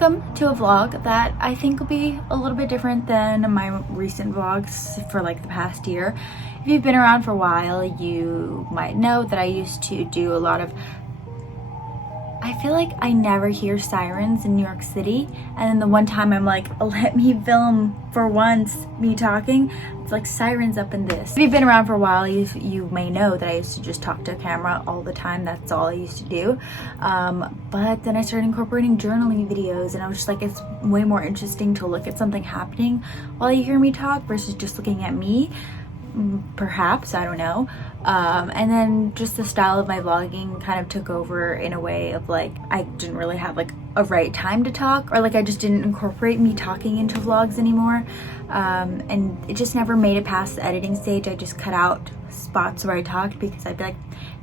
Welcome to a vlog that I think will be a little bit different than my recent vlogs for like the past year. If you've been around for a while, you might know that I used to do a lot of, I feel like I never hear sirens in New York City, and then the one time I'm like, let me film for once me talking, it's like sirens up in this. If you've been around for a while, you may know that I used to just talk to a camera all the time. That's all I used to do. But then I started incorporating journaling videos, and I was just like, it's way more interesting to look at something happening while you hear me talk versus just looking at me. Perhaps, I don't know. And then just the style of my vlogging kind of took over in a way of like, I didn't really have like a right time to talk, or like I just didn't incorporate me talking into vlogs anymore. And it just never made it past the editing stage. I just cut out spots where I talked because I'd be like,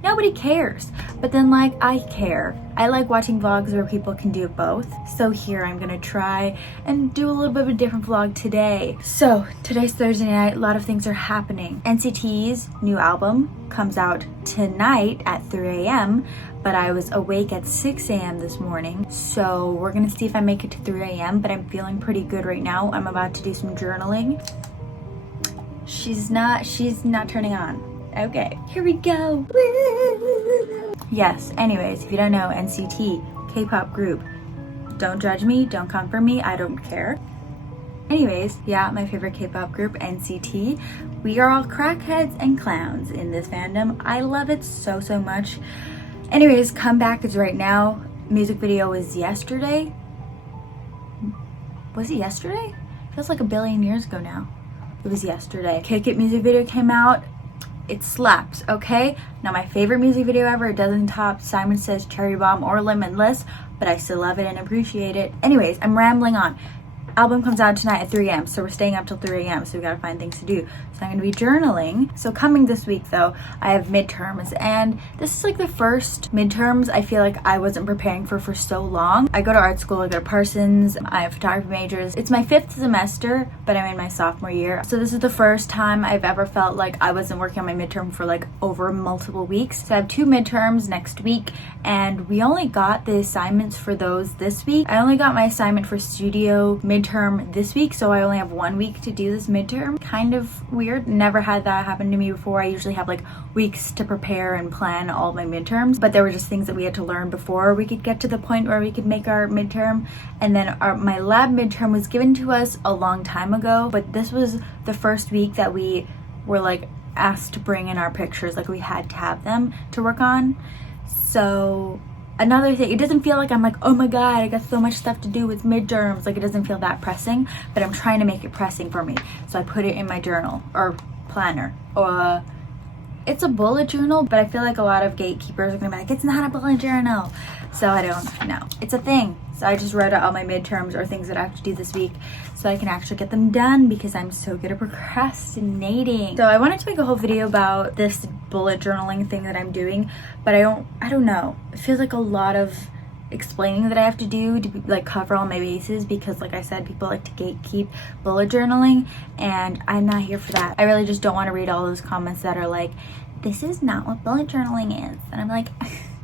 nobody cares. But then like, I care. I like watching vlogs where people can do both. So here I'm gonna try and do a little bit of a different vlog today. So today's Thursday night, a lot of things are happening. NCT's new album comes out tonight at 3 a.m. but I was awake at 6 a.m. this morning. So we're gonna see if I make it to 3 a.m. but I'm feeling pretty good right now. I'm about to do some journaling. She's not turning on. Okay, here we go. Yes, anyways, if you don't know, NCT, K-pop group. Don't judge me, don't come for me, I don't care. Anyways, yeah, my favorite K-pop group, NCT. We are all crackheads and clowns in this fandom. I love it so much. Anyways, Comeback is right now. Music video was yesterday. Was it yesterday? Feels like a billion years ago now. It was yesterday. Kick It music video came out. It slaps, okay? Not my favorite music video ever. It doesn't top Simon Says, Cherry Bomb, or Limitless, but I still love it and appreciate it. Anyways, I'm rambling on. Album comes out tonight at 3 a.m. so we're staying up till 3 a.m. so we gotta find things to do. So I'm gonna be journaling. So coming this week though, I have midterms, and this is like the first midterms I feel like I wasn't preparing for so long. I go to art school, I go to Parsons, I have photography majors. It's my 5th semester, but I'm in my sophomore year. So this is the first time I've ever felt like I wasn't working on my midterm for like over multiple weeks. So I have 2 midterms next week, and we only got the assignments for those this week. I only got my assignment for studio midterm this week, so I only have 1 week to do this midterm. Kind of weird. Never had that happen to me before. I usually have like weeks to prepare and plan all my midterms, but there were just things that we had to learn before we could get to the point where we could make our midterm. And then my lab midterm was given to us a long time ago, but this was the first week that we were like asked to bring in our pictures, like we had to have them to work on. So another thing, it doesn't feel like I'm like, oh my god, I got so much stuff to do with midterms. Like, it doesn't feel that pressing, but I'm trying to make it pressing for me. So I put it in my journal or planner. It's a bullet journal, but I feel like a lot of gatekeepers are gonna be like, it's not a bullet journal. So I don't know. It's a thing. So I just wrote out all my midterms or things that I have to do this week so I can actually get them done because I'm so good at procrastinating. So I wanted to make a whole video about this bullet journaling thing that I'm doing, but I don't know. It feels like a lot of explaining that I have to do to like cover all my bases because, like I said, people like to gatekeep bullet journaling, and I'm not here for that. I really just don't want to read all those comments that are like, this is not what bullet journaling is. And I'm like,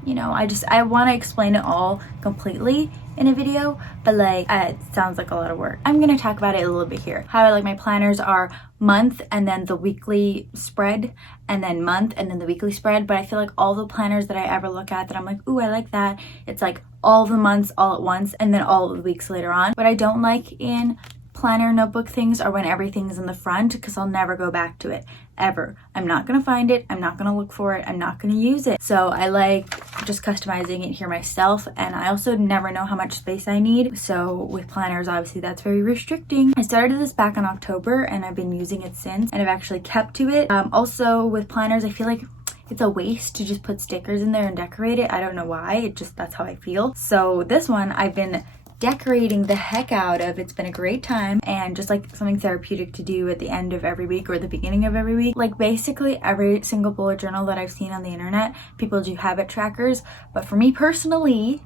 you know, I want to explain it all completely in a video, but like it sounds like a lot of work. I'm gonna talk about it a little bit here. How I like my planners are month and then the weekly spread, and then month and then the weekly spread. But I feel like all the planners that I ever look at that I'm like, ooh, I like that, it's like all the months all at once and then all the weeks later on. What I don't like in planner notebook things are when everything's in the front, because I'll never go back to it ever. I'm not gonna find it, I'm not gonna look for it, I'm not gonna use it. So I like just customizing it here myself, and I also never know how much space I need. So with planners, obviously that's very restricting. I started this back in October and I've been using it since, and I've actually kept to it. Also with planners, I feel like it's a waste to just put stickers in there and decorate it. I don't know why, that's how I feel. So this one I've been decorating the heck out of. It's been a great time, and just like something therapeutic to do at the end of every week or the beginning of every week. Like basically every single bullet journal that I've seen on the internet, people do habit trackers, but for me personally,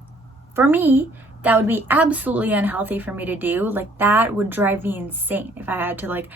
that would be absolutely unhealthy for me to do. Like that would drive me insane if I had to like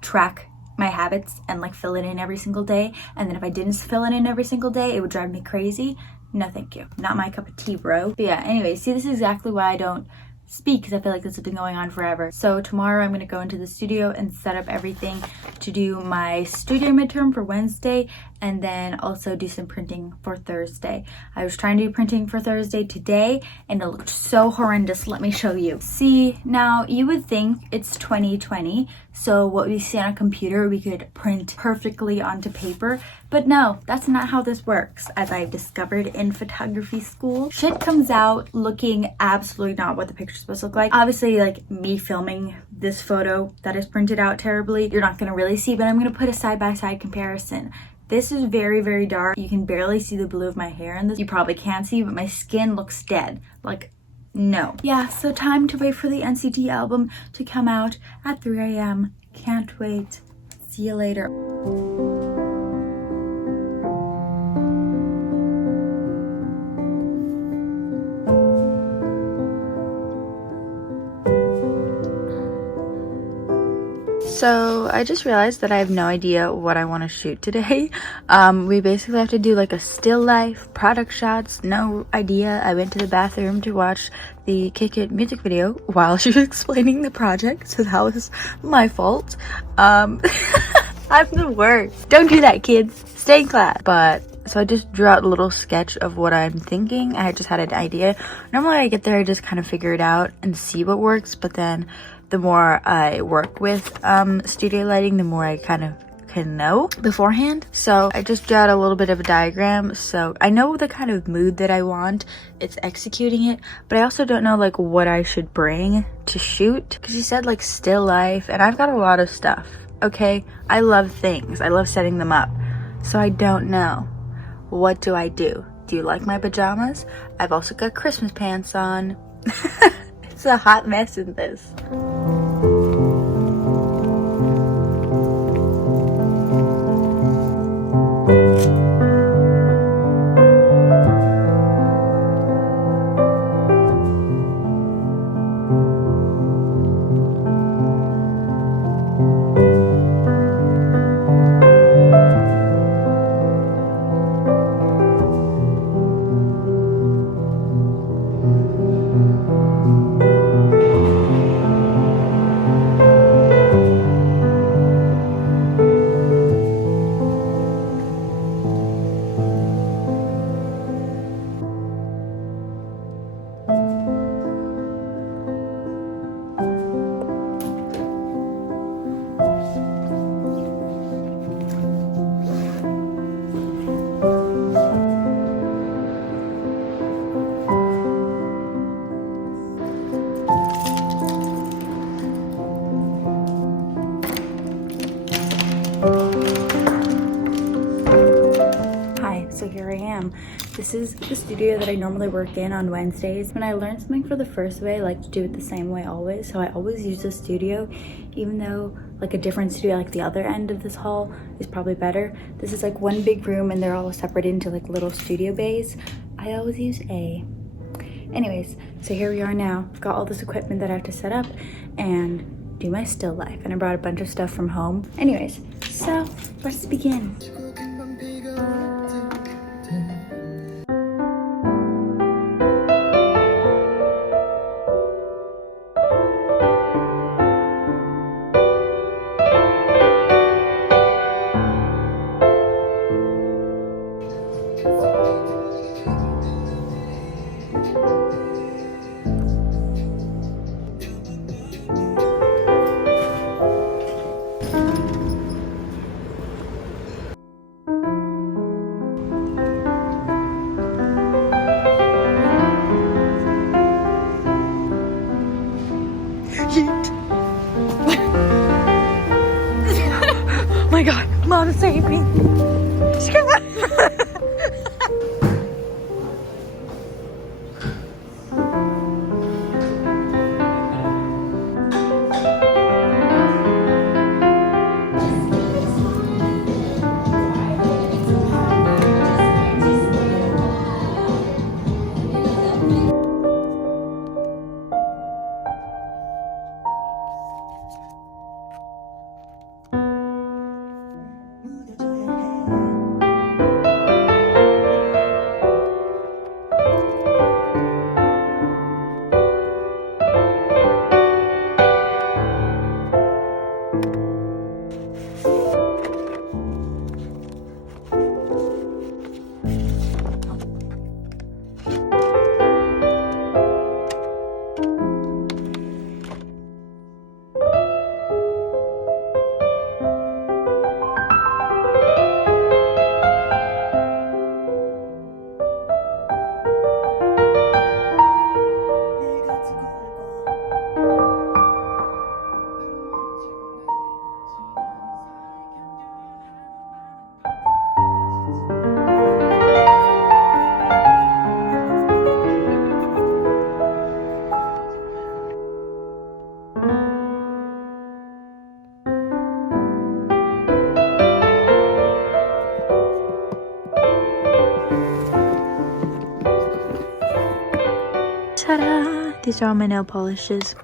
track my habits and like fill it in every single day, and then if I didn't fill it in every single day, it would drive me crazy. No thank you, not my cup of tea, bro. But yeah, anyway, see, this is exactly why I don't speak because I feel like this has been going on forever. So tomorrow I'm going to go into the studio and set up everything to do my studio midterm for Wednesday, and then also do some printing for Thursday. I was trying to do printing for Thursday today and it looked so horrendous. Let me show you. See, now you would think it's 2020, so what we see on a computer we could print perfectly onto paper, but no, that's not how this works, as I've discovered in photography school. Shit comes out looking absolutely not what the picture's supposed to look like. Obviously, like me filming this photo that is printed out terribly, you're not gonna really see, but I'm gonna put a side-by-side comparison. This is very, very dark. You can barely see the blue of my hair in this. You probably can't see, but my skin looks dead. Like, no. Yeah, so time to wait for the NCT album to come out at 3 a.m. Can't wait. See you later. So I just realized that I have no idea what I want to shoot today. We basically have to do like a still life, product shots, no idea. I went to the bathroom to watch the Kick It music video while she was explaining the project, so that was my fault. I'm the worst. Don't do that, kids. Stay in class. But so I just drew out a little sketch of what I'm thinking. I just had an idea. Normally I get there, I just kind of figure it out and see what works, but then the more I work with studio lighting, the more I kind of can know beforehand. So I just drew out a little bit of a diagram, so I know the kind of mood that I want. It's executing it, but I also don't know like what I should bring to shoot, because you said like still life, and I've got a lot of stuff. Okay, I love things, I love setting them up, so I don't know. What do I do? Do you like my pajamas? I've also got Christmas pants on. It's a hot mess in this. So here I am. This is the studio that I normally work in on Wednesdays. When I learn something for the first way, I like to do it the same way always. So I always use this studio, even though like a different studio, like the other end of this hall, is probably better. This is like one big room and they're all separated into like little studio bays. I always use A. Anyways, so here we are now. I've got all this equipment that I have to set up and do my still life. And I brought a bunch of stuff from home. Anyways, so let's begin. Oh my god, Mom, save me. These are all my nail polishes.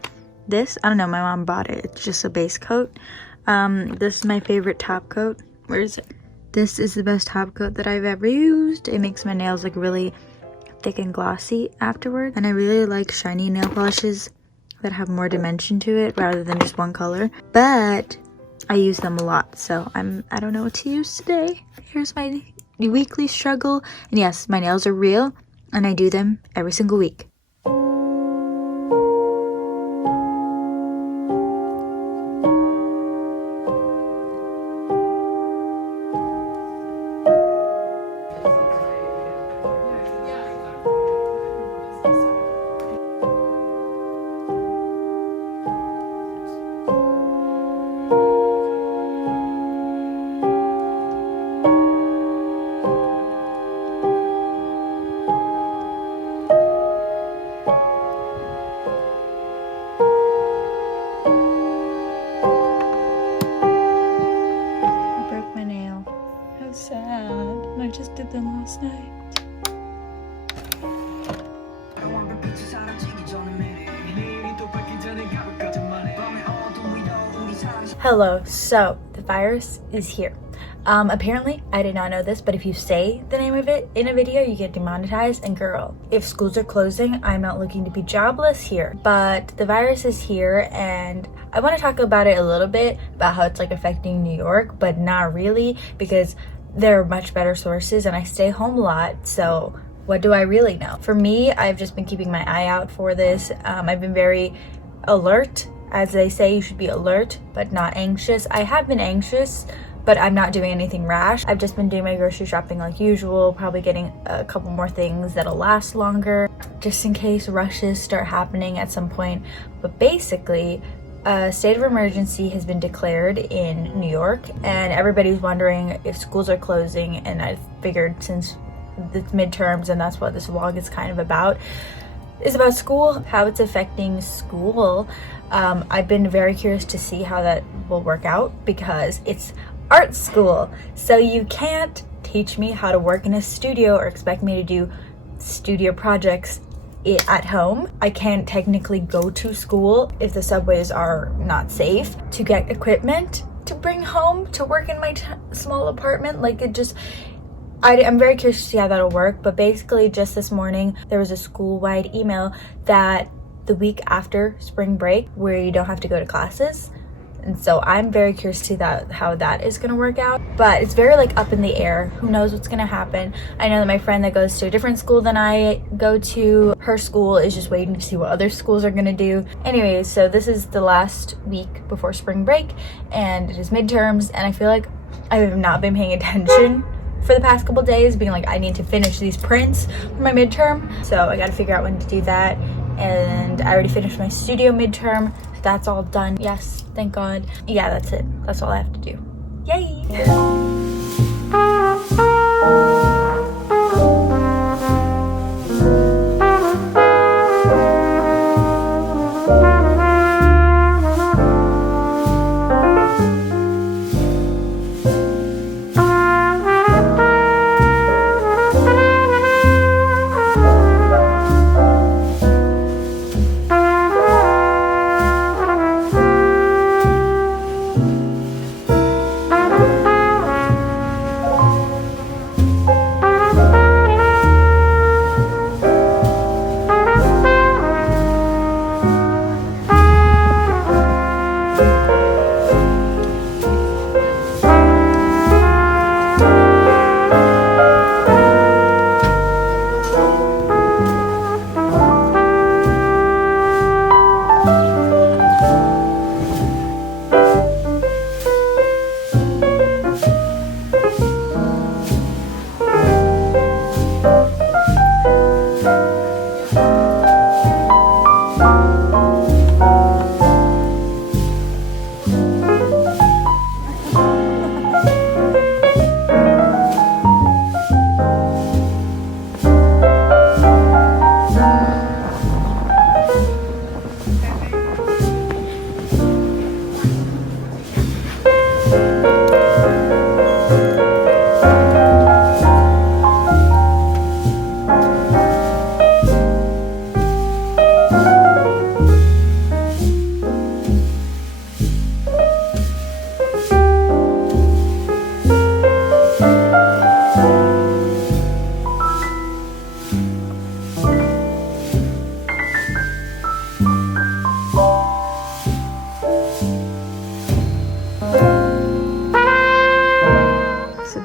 This, I don't know, my mom bought it. It's just a base coat. This is my favorite top coat. Where is it? This is the best top coat that I've ever used. It makes my nails like really thick and glossy afterward. And I really like shiny nail polishes that have more dimension to it rather than just one color. But I use them a lot, so I don't know what to use today. Here's my weekly struggle. And yes, my nails are real and I do them every single week. Just did them last night. Hello, so the virus is here. Apparently, I did not know this, but if you say the name of it in a video, you get demonetized. And girl, if schools are closing, I'm not looking to be jobless here. But the virus is here, and I want to talk about it a little bit, about how it's like affecting New York, but not really, because there are much better sources and I stay home a lot, so what do I really know? For me, I've just been keeping my eye out for this. I've been very alert. As they say, you should be alert but not anxious. I have been anxious, but I'm not doing anything rash. I've just been doing my grocery shopping like usual, probably getting a couple more things that'll last longer just in case rushes start happening at some point. But basically, a state of emergency has been declared in New York, and everybody's wondering if schools are closing. And I figured, since it's midterms and that's what this vlog is kind of about, is about school, how it's affecting school. I've been very curious to see how that will work out, because it's art school, so you can't teach me how to work in a studio or expect me to do studio projects at home. I can't technically go to school if the subways are not safe to get equipment to bring home to work in my small apartment. Like, it just, I'm very curious to see how that'll work. But basically, just this morning, there was a school-wide email that the week after spring break, where you don't have to go to classes. And so I'm very curious to see how that is going to work out. But it's very like up in the air. Who knows what's going to happen? I know that my friend that goes to a different school than I go to, her school is just waiting to see what other schools are going to do. Anyways, so this is the last week before spring break, and it is midterms, and I feel like I have not been paying attention for the past couple days, being like, I need to finish these prints for my midterm. So I got to figure out when to do that. And I already finished my studio midterm. That's all done. Yes, thank God. Yeah, that's it. That's all I have to do. Yay!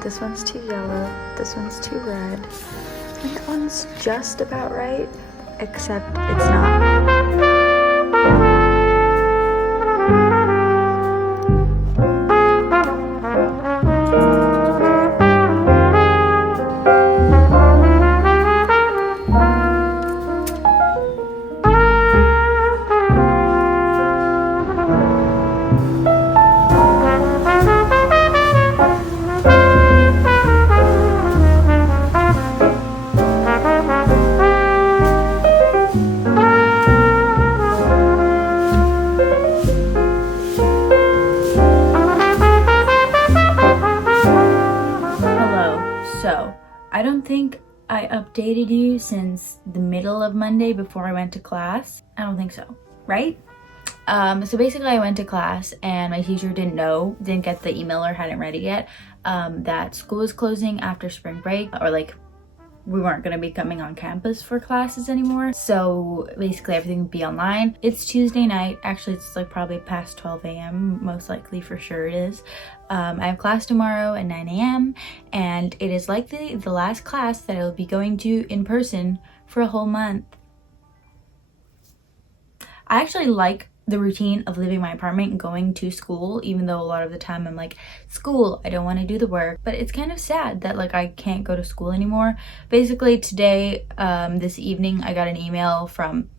This one's too yellow, this one's too red, and that one's just about right, except it's not. So, I don't think I updated you since the middle of Monday before I went to class. I don't think so, right? So basically I went to class and my teacher didn't get the email or hadn't read it yet, that school is closing after spring break, or like we weren't going to be coming on campus for classes anymore. So basically everything would be online. It's Tuesday night. Actually, it's like probably past 12 a.m. Most likely, for sure it is. I have class tomorrow at 9 a.m. and it is likely the last class that I'll be going to in person for a whole month. I actually like the routine of leaving my apartment and going to school, even though a lot of the time I'm like, school, I don't want to do the work. But it's kind of sad that like I can't go to school anymore. Basically today, this evening, I got an email from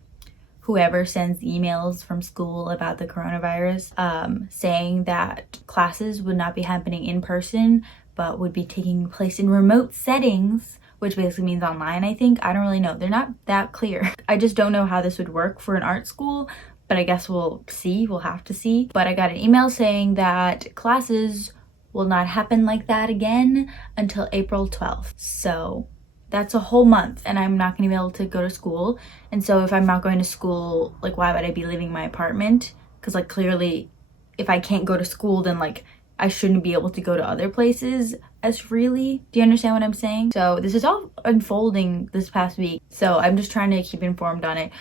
whoever sends emails from school about the coronavirus, saying that classes would not be happening in person, but would be taking place in remote settings, which basically means online, I think. I don't really know. They're not that clear. I just don't know how this would work for an art school, but I guess we'll see. We'll have to see. But I got an email saying that classes will not happen like that again until April 12th. So that's a whole month and I'm not gonna be able to go to school. And so if I'm not going to school, like why would I be leaving my apartment? Because like clearly if I can't go to school, then like I shouldn't be able to go to other places as freely. Do you understand what I'm saying? So this is all unfolding this past week. So I'm just trying to keep informed on it.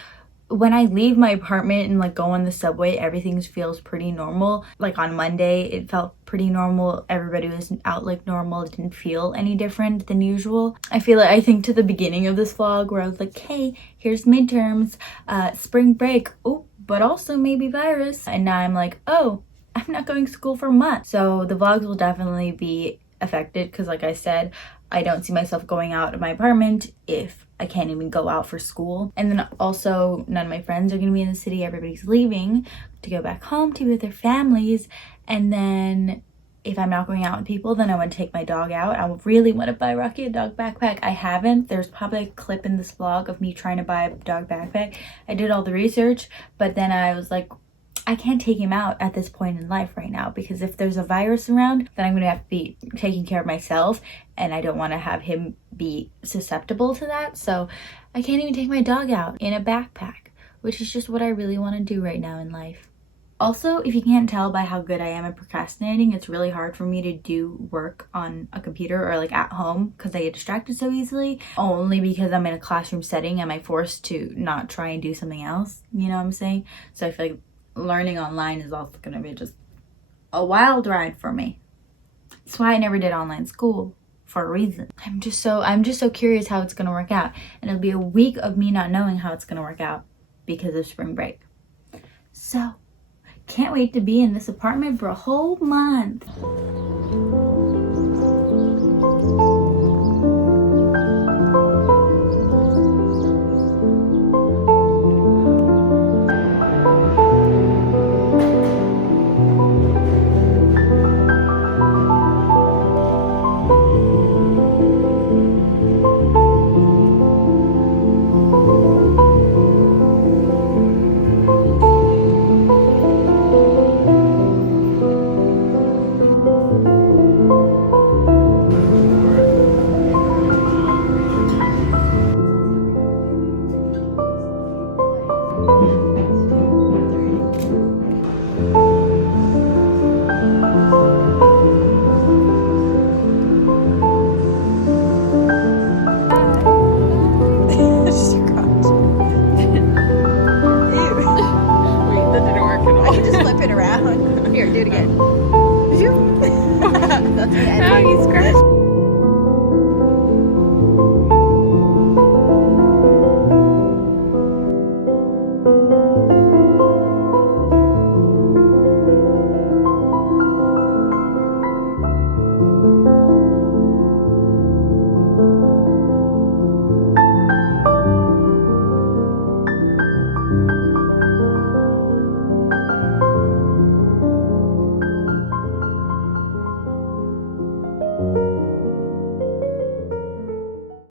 When I leave my apartment and like go on the subway, everything feels pretty normal. Like on Monday, it felt pretty normal. Everybody was out like normal. It didn't feel any different than usual. I think to the beginning of this vlog where I was like, hey, here's midterms, spring break, oh, but also maybe virus. And now I'm like, oh, I'm not going to school for a month. So the vlogs will definitely be affected because like I said, I don't see myself going out of my apartment if I can't even go out for school. And then also none of my friends are gonna be in the city. Everybody's leaving to go back home to be with their families. And then if I'm not going out with people, then I want to take my dog out. I really want to buy Rocky a dog backpack. I haven't. There's probably a clip in this vlog of me trying to buy a dog backpack. I did all the research, but then I was like, I can't take him out at this point in life right now because if there's a virus around, then I'm going to have to be taking care of myself and I don't want to have him be susceptible to that. So I can't even take my dog out in a backpack, which is just what I really want to do right now in life. Also, if you can't tell by how good I am at procrastinating, it's really hard for me to do work on a computer or like at home because I get distracted so easily. Only because I'm in a classroom setting am I forced to not try and do something else, you know what I'm saying? So I feel like learning online is also going to be just a wild ride for me. That's why I never did online school, for a reason. I'm just so curious how it's going to work out, and it'll be a week of me not knowing how it's going to work out because of spring break. So can't wait to be in this apartment for a whole month. Here, do it again. Did you? That's the end. Now you scratched.